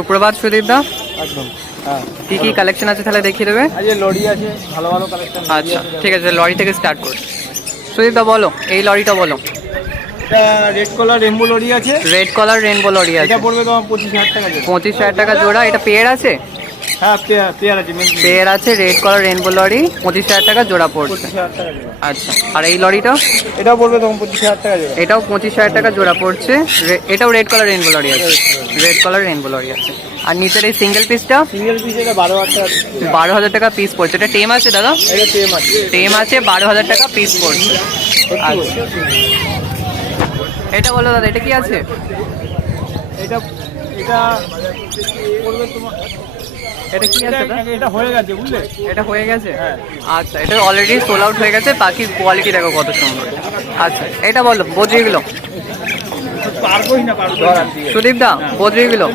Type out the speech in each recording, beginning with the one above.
সুপ্রভাত সুদীপ দা। একদম হ্যাঁ। কি কি কালেকশন আছে তাহলে দেখিয়ে দেবে? আজ লরি আছে, ভালো ভালো কালেকশন। আচ্ছা ঠিক আছে, লরি থেকে স্টার্ট করি। সুদীপ দা বলো, এই লরিটা বলো। এটা রেড কালার রেনবো লরি আছে। রেড কালার রেনবো লরি আছে, এটা পড়বে তোমার 25,000 টাকা জোড়া। 25,000 টাকা জোড়া। এটা পেয়ার আছে? হ্যাঁ পেয়ার আছে, পেয়ার আছে। রেড কালার রেনবো লরি 25,000 টাকা জোড়া পড়ছে। 25,000 টাকা জোড়া। আচ্ছা, আর এই লরিটা? এটাও পড়বে তোমার 25,000 টাকা জোড়া। এটাও 25,000 টাকা জোড়া পড়ছে। এটাও রেড কালার রেনবো লরি আছে, রেড কালার রেনবো লরি আছে। আর নিচের এই সিঙ্গেল পিসটা? সিঙ্গেল পিস এটা 12,000 টাকা। 12,000 টাকা পিস পড়ছে। এটা টেম আছে দাদা? এটা টেম আছে। টেম আছে, 12,000 টাকা পিস পড়ছে। আচ্ছা, এটা বলো দাদা, এটা কি আছে? এটা এটা পড়বে তোমার, এটা কি আছে দাদা? এটা হয়ে গেছে বুঝলে। এটা হয়ে গেছে? হ্যাঁ। আচ্ছা, এটা অলরেডি সোল আউট হয়ে গেছে। বাকি কোয়ালিটি দেখো কত সুন্দর। আচ্ছা, এটা বলো বদ্রিগুলো। পারবোই না পারবো। সুদীপ দা বদ্রিগুলো।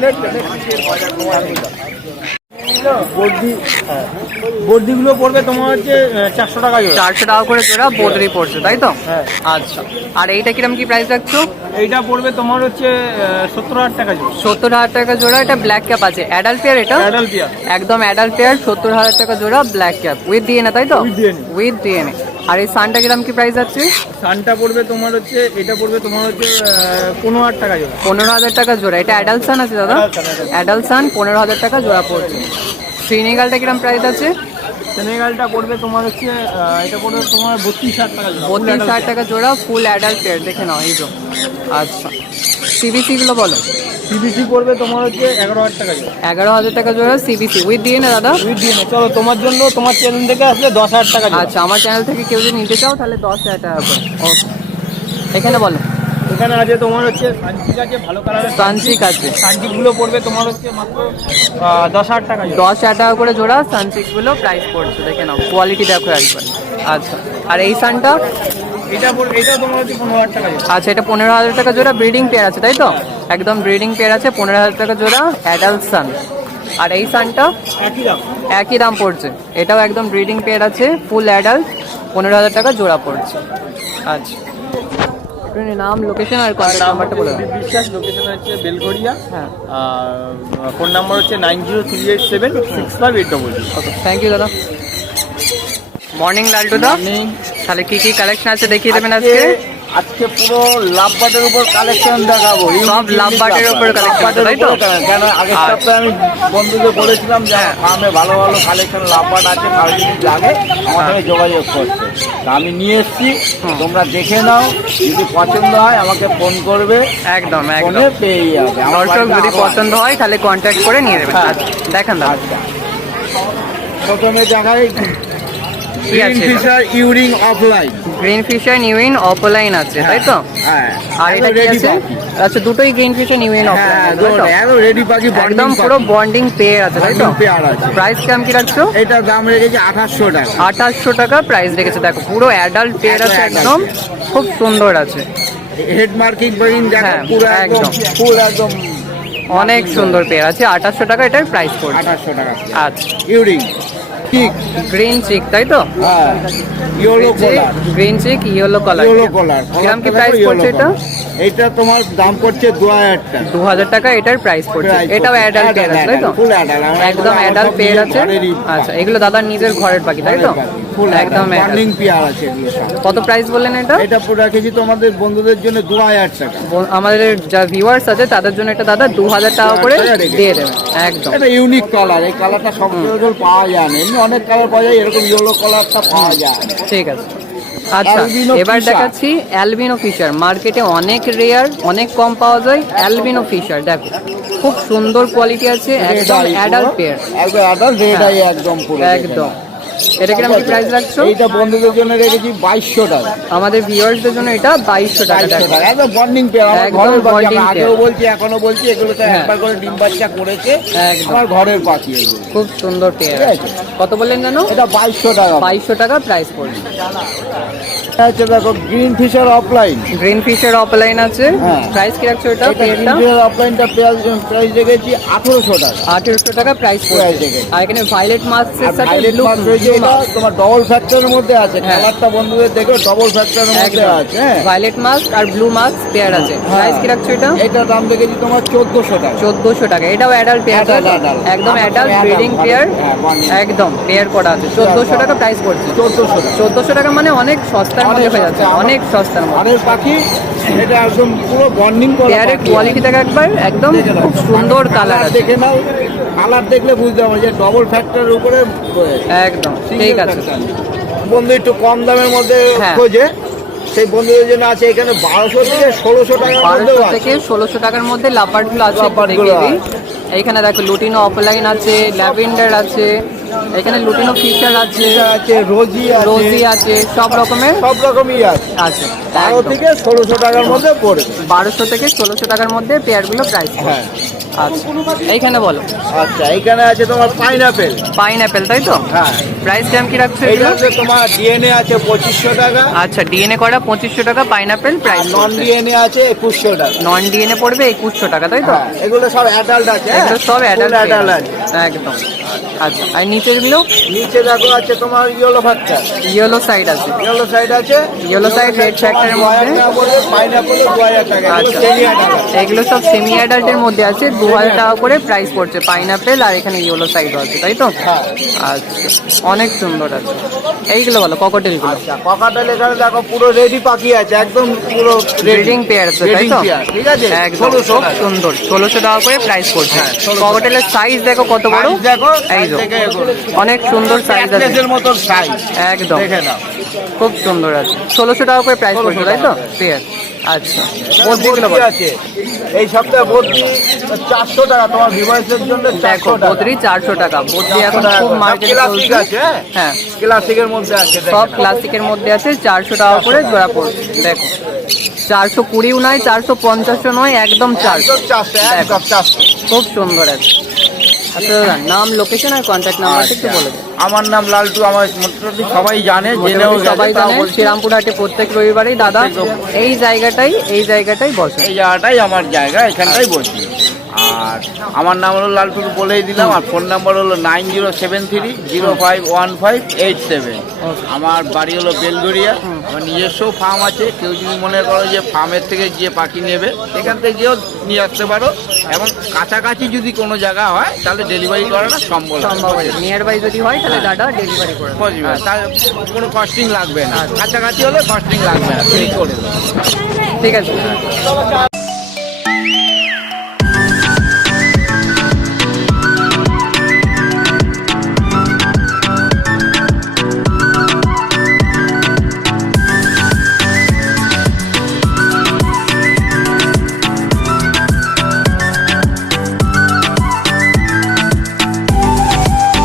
বর্দিগুলো পড়বে তোমার হচ্ছে 400 টাকা জোড়া। 400 টাকা করে জোড়া বদ্রি পড়ছে, তাই তো? হ্যাঁ। আচ্ছা, আর এইটা কিরম কি প্রাইস রাখছো? এইটা পড়বে তোমার হচ্ছে 70,000 টাকা জোড়া। 70,000 টাকা জোড়া। এটা ব্ল্যাক ক্যাপ আছে, অ্যাডাল্ট পেয়ার এটা? Adult pair. একদম অ্যাডাল্ট পেয়ার, 70,000 টাকা জোড়া, ব্ল্যাক ক্যাপ উইথ ডিএনএ, তাই তো? With DNA। With DNA. আর এই সানটা কিরম কি প্রাইস আছে? সানটা পড়বে তোমার হচ্ছে, এটা পড়বে তোমার হচ্ছে 15,000 টাকা জোড়া। 15,000 টাকা জোড়া। এটা অ্যাডাল্ট সান আছে দাদা? Adult sun। অ্যাডাল্ট সান 15,000 টাকা জোড়া পড়ছে। শ্রীনিগালটা কিরম প্রাইস আছে? সেনেগালটা পড়বে তোমার হচ্ছে এটা পড়বে তোমার 32,000 টাকা জোড়া। 32,000 টাকা জোড়া, ফুল অ্যাডাল্ট পেয়ার। দেখে নাও এই তো। আচ্ছা, সিবিসি গুলো বলো। সিবিসি পড়বে তোমার হচ্ছে 11,000 টাকা জোড়া। 11,000 টাকা জোড়া সিবিসি উইথ ডিএনএ দাদা? With DNA. চলো তোমার জন্য, তোমার চ্যানেল থেকে আসলে 10,000 টাকা জোড়া। আচ্ছা, আমার চ্যানেল থেকে কেউ যদি নিতে চাও তাহলে 10,000 টাকা করে। ওকে, এখানে বলো। এখানে আছে তোমার হচ্ছে সানচিক আছে, ভালো কালারের সানচিক আছে। সানচিকগুলো পড়বে তোমার হচ্ছে মাত্র 10,000 টাকা জোড়া। 10,000 টাকা করে জোড়া সানচিক গুলো প্রাইস পড়ছে। দেখে নাও, কোয়ালিটি দেখো একবার। আচ্ছা, আর এই সানটা? এটা পড়বে, এটা তোমার হচ্ছে 15,000 টাকা জোড়া। আচ্ছা, এটা 15,000 টাকা জোড়া, ব্রিডিং পেয়ার আছে, তাই তো? একদম ব্রিডিং পেয়ার আছে, 15,000 টাকা জোড়া, অ্যাডাল্ট সান। আর এই সানটা? একই দাম। একই দাম পড়ছে। এটাও একদম ব্রিডিং পেয়ার আছে, ফুল অ্যাডাল্ট, 15,000 টাকা জোড়া পড়ছে। আচ্ছা, একটু নাম, লোকেশন আর কন্ট্যাক্ট নাম্বারটা বলে দাও। বিশ্বাস, লোকেশন হচ্ছে বেলঘড়িয়া। হ্যাঁ, আর ফোন নাম্বার হচ্ছে 9038765800। ওকে, থ্যাংক ইউ দাদা। মর্নিং লালটু দা, তাহলে কি কি কালেকশন আছে দেখিয়ে দেবেন আজকে? আজকে পুরো লাভ বাটের উপর কালেকশন দেখাবো। সব লাভ বাটের উপর কালেকশন, তাই তো? কেন আগের সপ্তাহে আমি বন্ধুকে বলেছিলাম যে ফার্মে ভালো ভালো কালেকশন লাভ বাট আছে, কারো যদি লাগে আমার সঙ্গে যোগাযোগ করতে। তা আমি নিয়ে এসেছি, তোমরা দেখে নাও, যদি পছন্দ হয় আমাকে ফোন করবে। একদম ফোনে একদম। পেয়ে যাবে। আমার দর্শক বাড়িতে যদি আরো পছন্দ হয় তাহলে কন্ট্যাক্ট করে নিয়ে নেবেন। হ্যাঁ। আচ্ছা, দেখেন দাদা। আচ্ছা, প্রথমে দেখাই কি আছে এটা? ফিশার ইউরিং offline. Green fisher new in offline আছে, তাই তো? হ্যাঁ, আর এটা কি রেডি আছে? আচ্ছা, দুটোই green fisher new in offline, হ্যাঁ, তাই তো? একদম রেডি পাখি, একদম পুরো বন্ডিং পেয়ার আছে, তাই তো? পেয়ার আছে। প্রাইস কেমন কি রাখছো? এটার দাম রেখেছি 2,800 টাকা। 2,800 টাকা প্রাইস রেখেছে। দেখো, পুরো অ্যাডাল্ট পেয়ার আছে, একদম খুব সুন্দর আছে। হেড মার্কিং বেরিং দেখো, হ্যাঁ, পুরো একদম একদম। ফুল একদম অনেক সুন্দর পেয়ার আছে। 2,800 টাকা এটার প্রাইস পড়ছে। 2,800 টাকা। আচ্ছা, ইউরিং ঠিক। গ্রিন চিক, তাই তো? হ্যাঁ, yellow colour. Green chick, yellow colour. Yellow colour. কিরকম কি প্রাইস পড়ছে এটা? এটা তোমার দাম পড়ছে 2,000 টাকা। 2,000 টাকা এটার প্রাইস পড়ছে। Price এটাও পড়ছে। অ্যাডাল্ট পেয়ার আছে, তাই তো? Full adult. একদম অ্যাডাল্ট পেয়ার আছে। আচ্ছা, এগুলো দাদার নিজের ঘরের পাখি, তাই তো? ফুল একদম বন্ডিং adult। পেয়ার আছে এগুলো সব। কত প্রাইস বললেন এটা? এটা পুরো রেখেছি তোমাদের বন্ধুদের জন্য 2,000 টাকা। আমাদের যা ভিউয়ার্স আছে তাদের জন্য এটা দাদা 2,000 টাকা করে দিয়ে দেবেন। একদম এটা ইউনিক কালার, এই কালারটা সব জায়গায় পাওয়া যায় না। এমনি অনেক কালার পাওয়া যায়, এরকম ইয়েলো কালারটা পাওয়া যায় না। ঠিক আছে। আচ্ছা, Albino এবার fisher। দেখাচ্ছি অ্যালবিনো ফিশার। মার্কেটে অনেক রেয়ার, অনেক কম পাওয়া যায় অ্যালবিনো ফিশার। দেখো, খুব সুন্দর কোয়ালিটি আছে, একদম অ্যাডাল্ট পেয়ার। একদম অ্যাডাল্ট, রেড আই একদম পুরো। একদম। এটা কিরকম কি প্রাইস রাখছো? এইটা বন্ধুদের জন্য রেখেছি 2,200 টাকা। আমাদের ভিউয়ার্সদের জন্য এটা 2,200 টাকা। 2,200 টাকা, একদম বন্ডিং পেয়ার। আমার একদম ঘরের পাখি, আমি bonding আগেও pair। বলছি এখনো বলছি, এগুলো তো হ্যাঁ। একবার করে ডিম বাচ্চা করেছে। একদম। আমার ঘরের পাখি এগুলো। খুব সুন্দর পেয়ার। ঠিক আছে। কত বললেন জানো? এটা 2,200 টাকা। 2,200 টাকা প্রাইস পড়ছে। আচ্ছা, দেখো green fisher offline. Green fisher offline আছে। হ্যাঁ। প্রাইস কি রাখছো এটা? এটা পেয়ারটা গ্রিন ফিশার অফলাইনটা প্রাইস রেখেছি 1,800 টাকা। 1,800 টাকা প্রাইস Price পড়ছে। দেখে। আর এখানে ভায়োলেট মাস্কের আর সাথে ভাইলেট ব্লু মাছ রয়েছে আছে এটা তোমার ডবল ফ্যাক্টরের মধ্যে আছে, হ্যাঁ। কালারটা বন্ধুদের দেখো ডবল ফ্যাক্টরের মধ্যে আছে। হ্যাঁ ভায়োলেট মাস্ক আর ব্লু মাস্ক পেয়ার আছে। প্রাইস কি রাখছো এটা? এটা দাম দেখেছি তোমার 1400 টাকা। 1400 টাকা। এটাও অ্যাডাল্ট পেয়ার, Adult, adult। একদম অ্যাডাল্ট adult, ব্রিডিং ভালো। পেয়ার, হ্যাঁ, bonding। একদম পেয়ার করা আছে। 1400 টাকা প্রাইস পড়ছে। 1400 টাকা। 1400 টাকা মানে অনেক সস্তার মধ্যে হয়ে যাচ্ছে, অনেক সস্তার মধ্যে। আরের পাখি এটা একদম পুরো বন্ডিং করা পেয়ারের পাখি। কোয়ালিটি দেখা একবার, একদম দেখে নাও। খুব সুন্দর কালার আছে। দেখে নাও, কালার দেখলে বুঝতে পারবে যে ডবল ফ্যাক্টরের উপরে একদম ঠিক single আছে। factor। বন্ধু একটু কম দামের মধ্যে হ্যাঁ। খোঁজে, সেই বন্ধুদের জন্য আছে এখানে 1200 থেকে 1600 টাকার মধ্যে 1200 থেকে 1600 টাকার মধ্যে লাপার্ডগুলো আছে, একটু লাপার্ডগুলো দেখিয়ে দিই। এইখানে দেখো লুটিনো অফলাইন আছে, ল্যাভেন্ডার আছে, এখানে লুটিনো ফিশার আছে, আছে রোজি আছে, রোজি আছে, সব রকমের সব রকমই আছে। আছে। 12 থেকে 1600 টাকার মধ্যে পড়বে। 1200 থেকে 1600 টাকার মধ্যে পেয়ারগুলো প্রাইস। হ্যাঁ আচ্ছা এইখানে বলো। আচ্ছা এখানে আছে তোমার পাইনাপেল। পাইনঅ্যাপেল তাই তো? হ্যাঁ প্রাইস কেমন কি রাখছো এইটা এগুলো? হচ্ছে তোমার ডিএনএ আছে 2500 টাকা, আচ্ছা ডিএনএ করা 2500 টাকা পাইনঅ্যাপেল প্রাইস। নন ডিএনএ আছে 2100 টাকা। নন ডিএনএ পড়বে 2100 টাকা তাই তো? হ্যাঁ, এগুলো সব অ্যাডাল্ট আছে। এগুলো সব অ্যাডাল্ট অ্যাডাল্ট আছে। একদম। আচ্ছা আর নিচেরগুলো নিচে দেখো আছে তোমার ইয়েলো ফ্যাক্টর, ইয়েলো সাইড আছে। ইয়েলো সাইড আছে, Yellow side, red factor-এর মধ্যে। পাইনাপেল 2000 টাকা। এগুলো আচ্ছা semi adult। এগুলো সব সেমি অ্যাডাল্টের মধ্যে আছে, 2000 টাকা করে প্রাইস পড়ছে পাইনঅ্যাপেল, আর এখানে ইয়েলো সাইডও আছে তাই তো? হ্যাঁ। আচ্ছা অনেক সুন্দর আছে। এইগুলো বলো ককটেলগুলো। আচ্ছা ককাটেল এখানে দেখো পুরো রেডি পাখি আছে, একদম পুরো ব্রিডিং পেয়ার আছে তাই ব্রিডিং তো? পেয়ার, ঠিক আছে? একদম 1600 খুব টাকা। সুন্দর, 1600 টাকা করে প্রাইস পড়ছে। হ্যাঁ, 1600 ককটেলের সাইজ দেখো কত বড়, Size দেখো, এই size তো দেখে এগোলো। অনেক সুন্দর সাইজ আছে, Necklace-এর মতন সাইজ, একদম দেখে নাও। খুব সুন্দর আছে। 1600 টাকা করে প্রাইস 1600 পড়ছে তাই তো টাকা। পেয়ার? আচ্ছা বদ্রিগুলো বদ্রিগুলো আছে এই সপ্তাহে বদ্রি 400 টাকা, তোমার ডিভাইসের জন্য দেখো 400 টাকা। বদ্রি 400 টাকা। বদ্রি এখন খুব মার্কেটে ক্লাসিক চলছে। আছে, হ্যাঁ ক্লাসিকের মধ্যে আছে, দেখে সব নাও। ক্লাসিকের মধ্যে আছে, 400 টাকা করে জোড়া পড়ছে। দেখো 420 নয়, 450 নয়, একদম 400। একদম 400, একদম 400। খুব সুন্দর আছে। আচ্ছা দাদা নাম, লোকেশন আর কন্ট্যাক্ট নাম্বারটা একটু বলে দেন। আমার নাম লালটু, আমার মোটামুটি সবাই জানে, জেনেও মোটামুটি সবাই গেছে, তাও জানে বলছি। শ্রীরামপুর হাটে প্রত্যেক রবিবারেই দাদা এই জায়গাটাই বসে। এই জায়গাটাই আমার জায়গা, এখানটাই বসি। আর আমার নাম হলো লালটু, বলেই দিলাম। আর ফোন নাম্বার হলো 9073051587। আমার বাড়ি হলো বেলগড়িয়া। আমার নিজস্ব ফার্ম আছে, কেউ যদি মনে করো যে ফার্মের থেকে গিয়ে পাখি নেবে, সেখান থেকে গিয়েও নিয়ে আসতে পারো। এবং কাছাকাছি যদি কোনো জায়গা হয় তাহলে ডেলিভারি করাটা সম্ভব নিয়ার বাই যদি হয় তাহলে দাদা ডেলিভারি করে দেবে। বুঝবে, তার কোনো কস্টিং লাগবে না। কাছাকাছি হলে কস্টিং লাগবে না, ফ্রি করে দেবো। ঠিক আছে।